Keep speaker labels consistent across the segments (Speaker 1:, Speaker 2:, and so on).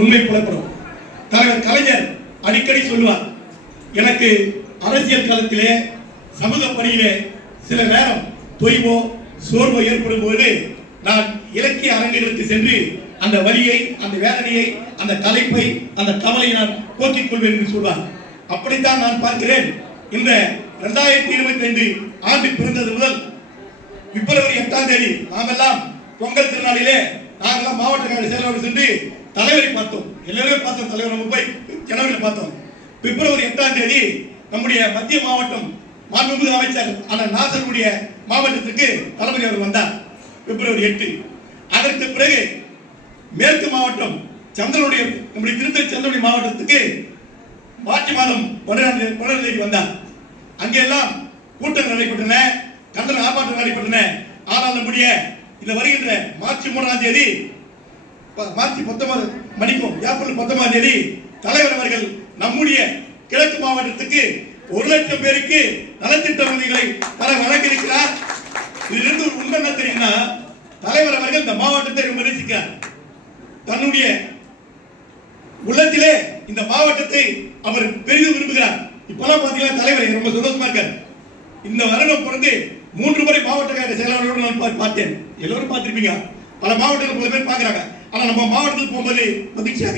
Speaker 1: உண்மை புலப்படும். தலைவர் கலைஞர் அடிக்கடி சொல்லுவார் எனக்கு அரசியல் காலத்திலே சமூக பணியிலே சில நேரம் தொய்வோ சோர்வோ ஏற்படும் போது நான் இலக்கிய அரங்குகளுக்கு சென்று அந்த வழியை அந்த வேதனையை அந்த கலைப்பை அந்த கவலையை நான் போக்கிக் கொள்வேன் என்று சொல்வார். அப்படித்தான் நான் பார்க்கிறேன். இந்த இரண்டாயிரத்தி இருபத்தி ஐந்து ஆண்டு பிறந்தது முதல் பிப்ரவரி எட்டாம் தேதி நாமெல்லாம் பொங்கல் திருநாளிலே நாங்கள் மாவட்ட செயலாளர் சென்று தலைவரை பார்த்தோம். எல்லாருமே பார்த்தோம். தலைவர் நம்ம போய் ஜனவரியில் பார்த்தோம். பிப்ரவரி எட்டாம் தேதி நம்முடைய மத்திய மாவட்டம் மாண்புமிகு அமைச்சர் ஆனால் நாசருடைய மாவட்டத்திற்கு தளபதி அவர் வந்தார். பிப்ரவரி எட்டு. அதற்கு பிறகு மேற்கு மாவட்டம் சந்திரனுடைய நம்முடைய திருத்தணி சந்திரனுடைய மாவட்டத்துக்கு மார்ச் மாதம் பன்னிரண்டு பன்னிரண்டு தேதி வந்தார். அங்கெல்லாம் கூட்டம் நடைபெற்றன கண்டன ஆர்ப்பாட்டம் நடைபெற்றன. ஆனால் நம்முடைய இந்த வருகின்ற மார்ச் மூன்றாம் தேதி மார்ச் பத்தொன்பது மணிக்கும் ஏப்ரல் பத்தொன்பதாம் தேதி தலைவர் அவர்கள் நம்முடைய கிழக்கு மாவட்டத்துக்கு ஒரு லட்சம் பேருக்கு நலத்திட்ட உதவிகளை தர வழங்கியிருக்கிறார். இதிலிருந்து ஒரு உண்மை என்ன தெரியும்னா தலைவர் அவர்கள் இந்த மாவட்டத்தை ரொம்ப நேசிக்கிறார். தன்னுடைய உள்ளத்திலே இந்த மாவட்டத்தை அவர் பெரிதும் விரும்புகிறார். இப்பெல்லாம் பாத்தீங்கன்னா தலைவர் ரொம்ப சந்தோஷமா இருக்கார். இந்த வருடம் பிறந்து மூன்று முறை மாவட்ட கழக செயலாளரோடு நான் பா- பார்த்தேன். எல்லோரும் பார்த்திருப்பீங்க. பல மாவட்டங்கள் பல பேர் பார்க்குறாங்க. ஆனால் நம்ம மாவட்டத்தில் போகும்போது மகிழ்ச்சியாக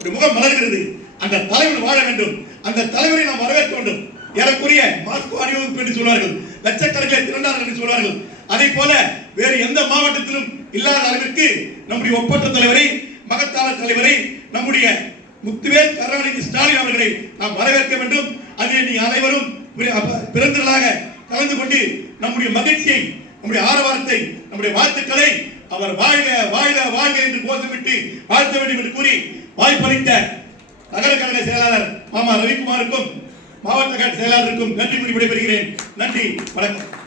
Speaker 1: ஒரு முகம் மலர்கிறது. அந்த தலைவர் வாழ வேண்டும். அந்த தலைவரை நாம் வரவேற்க வேண்டும். ஏறக்குறைய மாஸ்கோ அணிவகுப்பு என்று சொல்வார்கள். லட்சக்கணக்கில் திரண்டார்கள் என்று சொல்வார்கள். அதே போல வேறு எந்த மாவட்டத்திலும் இல்லாத அளவிற்கு நம்முடைய ஒப்பற்ற தலைவரை மகத்தான தலைவரை நம்முடைய முத்துவேல் கருணாநிதி ஸ்டாலின் அவர்களை நாம் வரவேற்க வேண்டும். அதில் நீ அனைவரும் பிற- பிறந்தவர்களாக கலந்து கொண்டு நம்முடைய மகிழ்ச்சியை நம்முடைய ஆரவாரத்தை நம்முடைய வாழ்த்துக்களை அவர் வாழ்க வாழ்க வாழ்க என்று கோஷமிட்டு வாழ்த்த வேண்டும் என்று கூறி வாய்ப்பளித்த நகர கழக செயலாளர் மாமா ரவிக்குமாருக்கும் மாவட்ட கழக செயலாளருக்கும் நன்றி கூறி விடைபெறுகிறேன். நன்றி வணக்கம்.